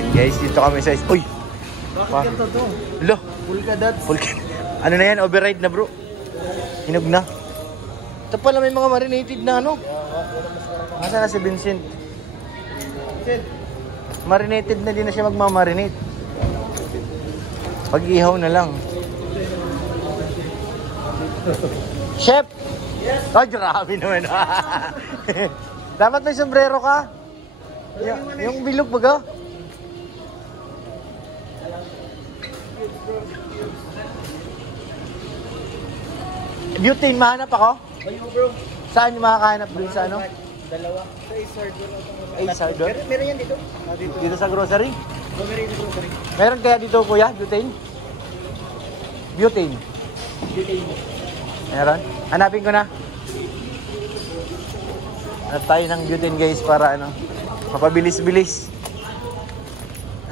Ayan guys, dito kami sa... Uy! Bakit ganito to? Lo! Full ka dat. Ano na yan? Override na bro. Hinog na. Ito pala may mga marinated na ano. Nasaan na si Vincent? Marinated na, din na siya magmamarinate. Pag-ihaw na lang. Chef! Yes! Oh, grabe naman. Dapat may sombrero ka. Yung bilog baga. Butane, mahanap ako? Ayun bro. Saan yung makakahanap dun sa ano? Dalawa. Sa Isard doon. Isard doon? Meron yan dito. Dito sa grocery? Meron yan grocery. Meron kaya dito kuya, butane? Butane. Butane. Meron? Hanapin ko na. Hanap tayo ng butane guys para ano, mapabilis-bilis.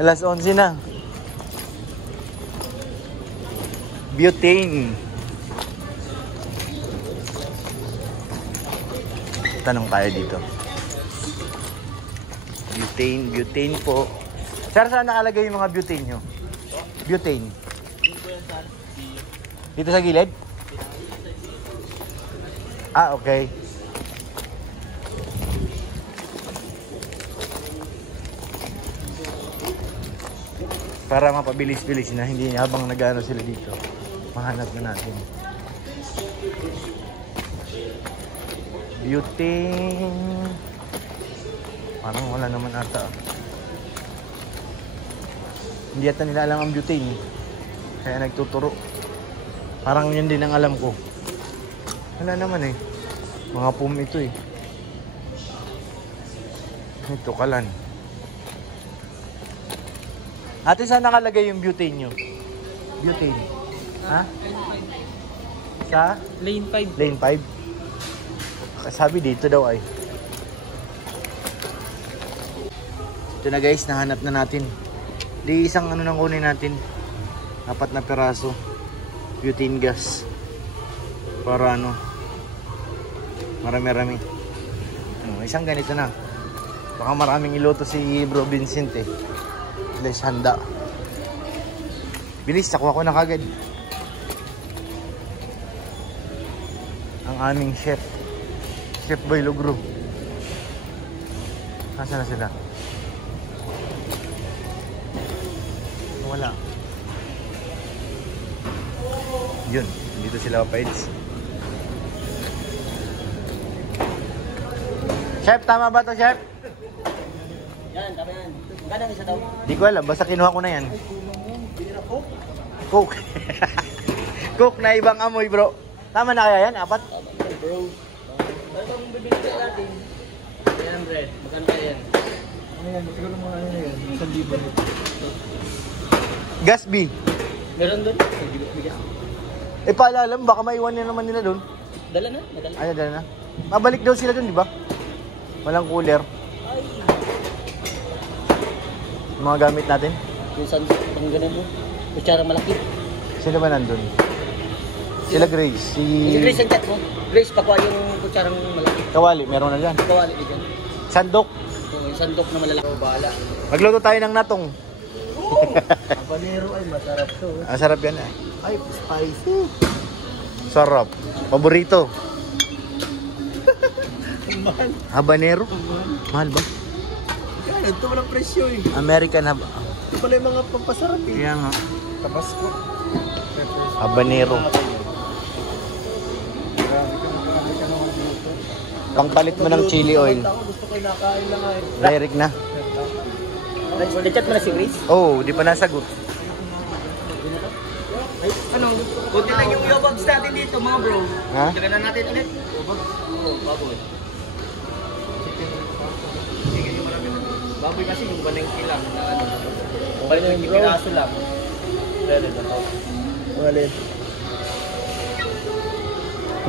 Alas 11 na. Butane. Tanong tayo dito. Butane po. Sir, saan nakalagay yung mga butane nyo? Butane. Dito sa gilid? Ah, okay. Para mapabilis-bilis na, hindi habang nag-ano sila dito. Mahanap na natin. Butane. Parang wala naman ata. Hindi ata nila alam ang butane. Kaya nagtuturo. Parang yun din ang alam ko. Wala naman eh. Mga pum ito eh. Ito kalan. Ate, saan nakalagay yung butane nyo? Butane. Ha? Sa? Lane 5. Lane 5? Sabi dito daw ay. Ito na guys, nahanap na natin. Di isang ano nang kunin natin. 4 na peraso. Butane gas. Para ano, marami-rami. Isang ganito na. Baka maraming iluto si Bro Vincent eh. Let's handa. Bilis, nakuha ko na kagad. Ang aming chef. Chef Boy Lugro. Nasaan na sila? Wala. Yun, dito sila papaits. Chef, tama ba to, chef? Yan, tama yan. Magkano isa daw? Di ko alam, basta kinuha ko na yan. Coke. Coke na ibang amoy, bro. Tama na kaya yan? 4? Bro. Ano bang bibili natin? 300. Maganda yan. Ano yan? Siguro mga ano yan? 1,000. Gas B. Meron doon? Bigas. Eh, paalala mo, baka maiwan na naman nila doon. Dala na? Madala. Ay, dala na. Mabalik daw sila doon, di ba? Walang cooler. Ay. Mga gamit natin. Minsan, pang ganun mo. Kutsara malaki. Sino ba nandun? Sila Grace. Si Grace ang chat mo. Grace, pakuha yung kutsarang malaki. Kawali, meron na dyan. Kawali din dyan. Sandok. Yung sandok na malalaki. Bahala. Magluto tayo ng natong. Habanero ay masarap to. Ang sarap yan eh. Ay, spicy. Sarap. Paborito. Mahal. Habanero. Mahal ba? Kaya, ito walang presyo eh. American Ito pala yung mga pampasarap eh. Kaya nga. Tapas ko. Habanero. Pangpalit mo ng chili oil. Gusto ko yung nakain lang eh. Direct na. Nag-chat mo na si Grace? Oh, di pa nasagot. Ay, ano? Kunti lang yung yobabs natin dito mga bro. Ha? Tagan na natin ulit. Yobabs? Oo, baboy. Baboy kasi yung banengki lang na ano. Balik na yung piraso lang. Pwede na to. Walid.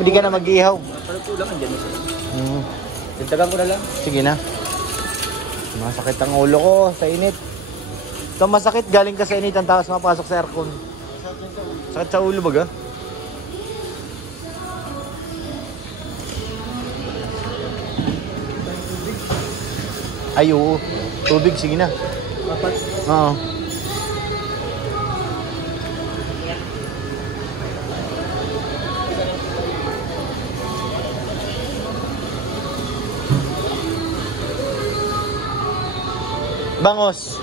Hindi ka na mag-ihaw. Parang kulang andyan siya. Dagdagan ko na lang. Sige na. Masakit ang ulo ko sa init. Ito masakit, galing ka sa init ang tapos mapasok sa aircon. Sakit sa ulo baga? Ay oo. Tubig, sige na. Dapat Oo. Bangos.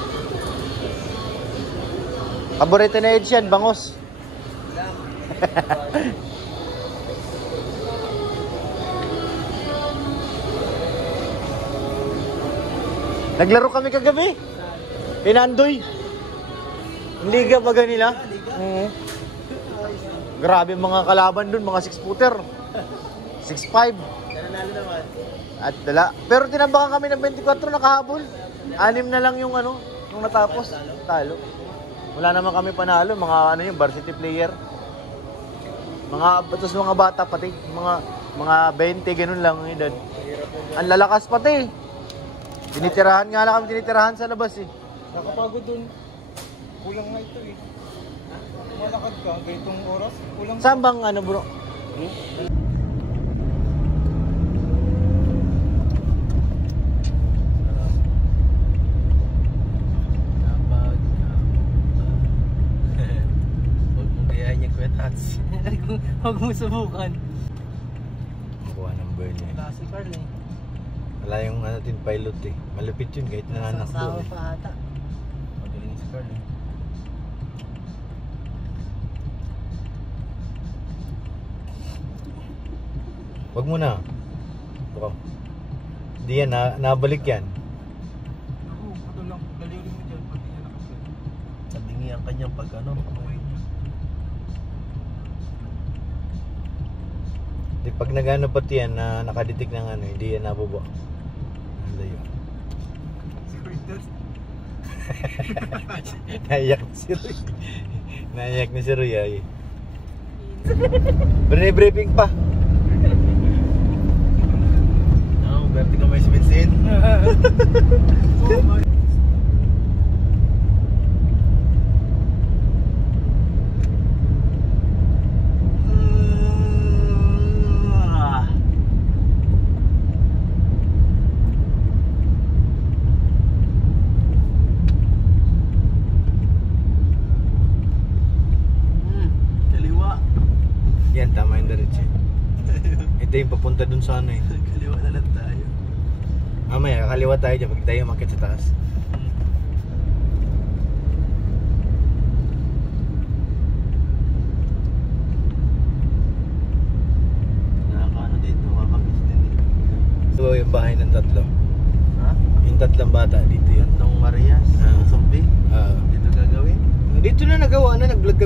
Paborito na Ed yan, bangos. Naglaro kami kagabi. Pinandoy. Liga ba ganila? Grabe mga kalaban dun, mga 6-footer. 6'5". Nanalo naman. At dala. Pero tinambakan kami ng 24 nakahabol. 6 na lang yung ano, nung natapos. Talo. Wala naman kami panalo, mga ano yung varsity player. Tapos mga bata pati, mga 20 ganun lang ang edad. Ang lalakas pati. Tinitirahan nga lang kami, tinitirahan sa labas eh. Nakapagod dun. Kulang nga ito eh. Malakad ka, ganitong oras. Kulang. Saan bang ano bro? Huwag mong gayahin yung Kuya Tats. Huwag mo subukan. Kuha ng burn eh. Wala si Carl eh. Wala yung ano din pilot eh. Malupit yun kahit nanganak Sasawa doon eh. pa ata. Magaling si Carl eh. Wag mo na. Baka. Hindi yan, nabalik yan. Ako, ito lang. Dalirin mo dyan. Pati yan nakapag. Sabingi ang kanyang pag ano. Di pag nagano pati yan na nakaditik ng ano, hindi yan nababa. Ang layo. Si Quintus. Naiyak na si Roy. Naiyak na si Roy ay. Briefing pa. No, berti ka may simitsin. Oh my. Kaliwa. Yan, tama yung diretso. Ito yung papunta dun sa ano eh. Kaliwa na lang tayo. Mamaya, kakaliwa tayo dyan pag tayo umakyat sa taas. Nakakaano dito, makakamiss din eh. So, yung bahay ng tatlo. Ha? Yung tatlong bata dito yun. Tong Marias, Ah. zombie. Ah, Dito gagawin. dito na nagawa na, nag-vlog kami.